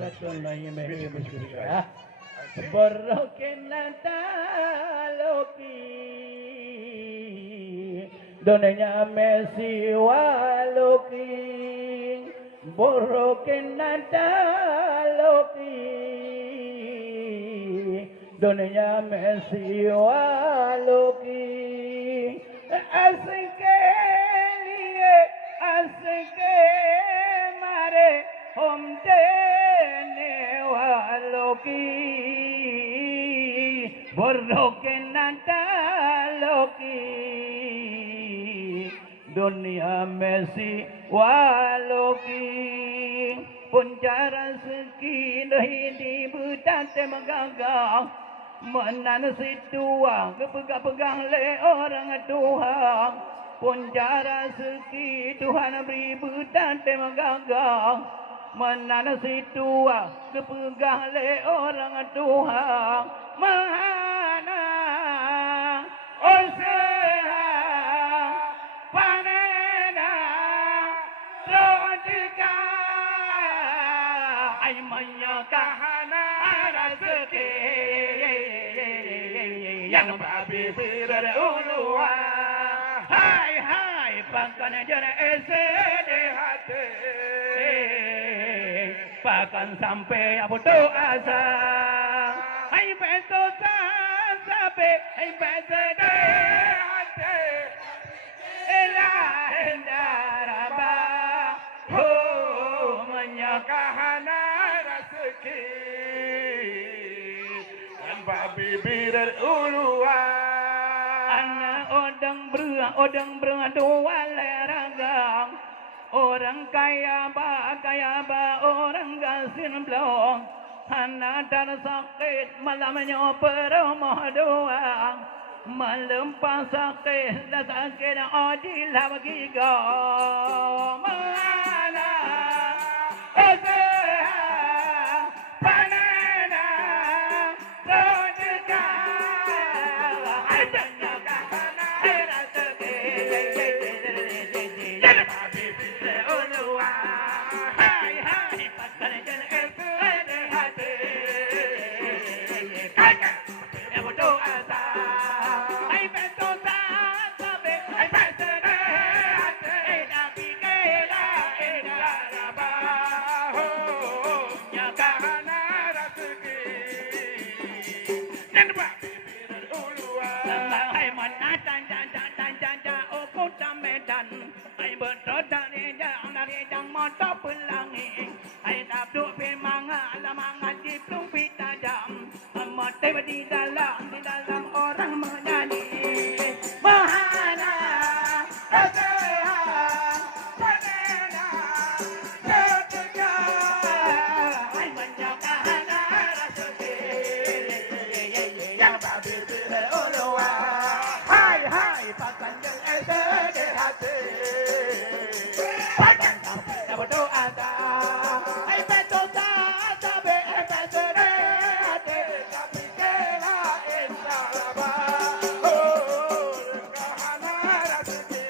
Katulanya mehe bersurga. Borokin Nataloki Donanya Messi Waloki Borokin Nataloki Donanya Messi Waloki Asike liye asike mare homte ne waloki Borroke Nataloki Dunia Messi Waloki Puncara seki Dahidi Butate Magagang Menan si tua Kepegang-pegang le orang tua Puncara seki Tuhan beri Butate Magagang Menan si tua Kepegang le orang tua Mana usaha panena rodika ay menyokahana rezeki yang babi berulua hai hai pakan jana esede hati pakan sampai butuh asa hai beto sampai hai beto hati elah hendaraba ho menyokahana rezeki yang babi berulua anak odang berang dua leragang orang kaya ba orang gasin blong anak dan sakit malamnya perumah doang melempah sakit dan sakit adilah bagi kau mana usaha panena rodika adanya kahana rezeki jadi babi berulua hai hai pasan jan esede hati kakak yang berdoa mata pelangi ai dapduk pemanga lamanga jiplung pitajam mata di dalam orang menyanyi mahana usaha panena rodika ai menyokahana rezeki yang babi berulua hai hai pasan yang esede hati berdoa ai betul sabe ai betul hati tapi kela insyaallah oh kahana rezeki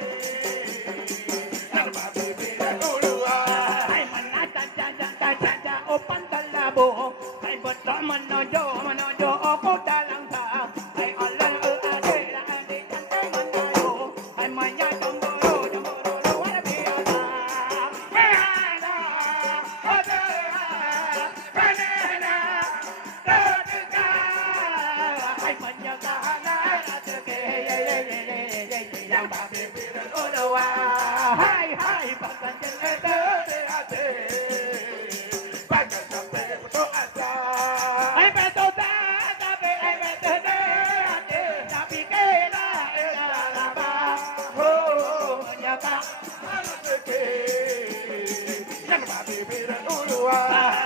yang babi berulua ai menata jaja opan talabu ai betul menojo aku dalam tak ai Allah ade jangan menayo ai manya jomboro wala biasa hai hai pasan jan esede hati pakai sampai butuh asa hai betul tapi hai betul hati tapi kena elaba oh menyapa rezeki yang babi berulua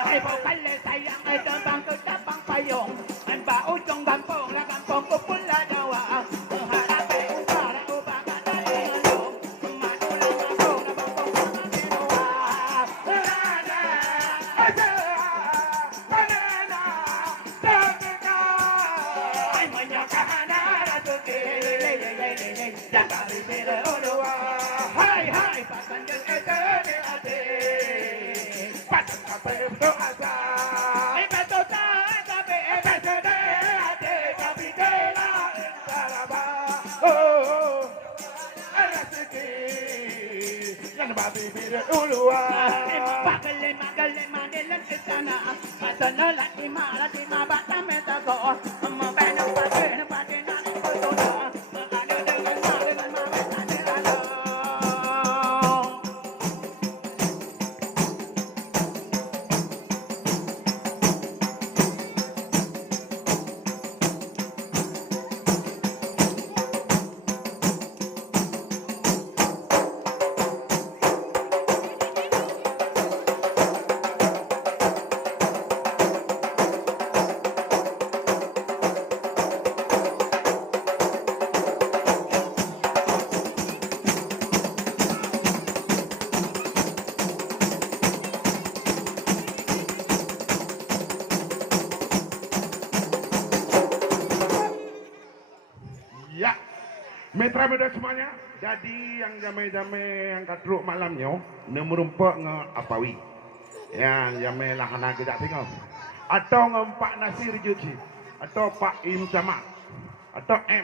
hai bukan le sayang hai terbang ke dabang payung dan bau jong gampong la gampong ke pula jawa hai hai pasan jan esede hati pasan sampai berdoa oh, rezeki yang babi biru uluan. Magaling, magaling, magaling ke sana. Masana lagi malah di mabata metago. Mabana pati, pati nani kotona. Ada dengan magaling, magaling ada. Ya, Mitra Media semuanya. Jadi yang jamai-jamai yang kadruk malamnya, nemurumpak nge apawi. Yang jamai lah kena kejap tengok. Atau ngempak Nasir Juji, atau Pak Im Camat, atau M.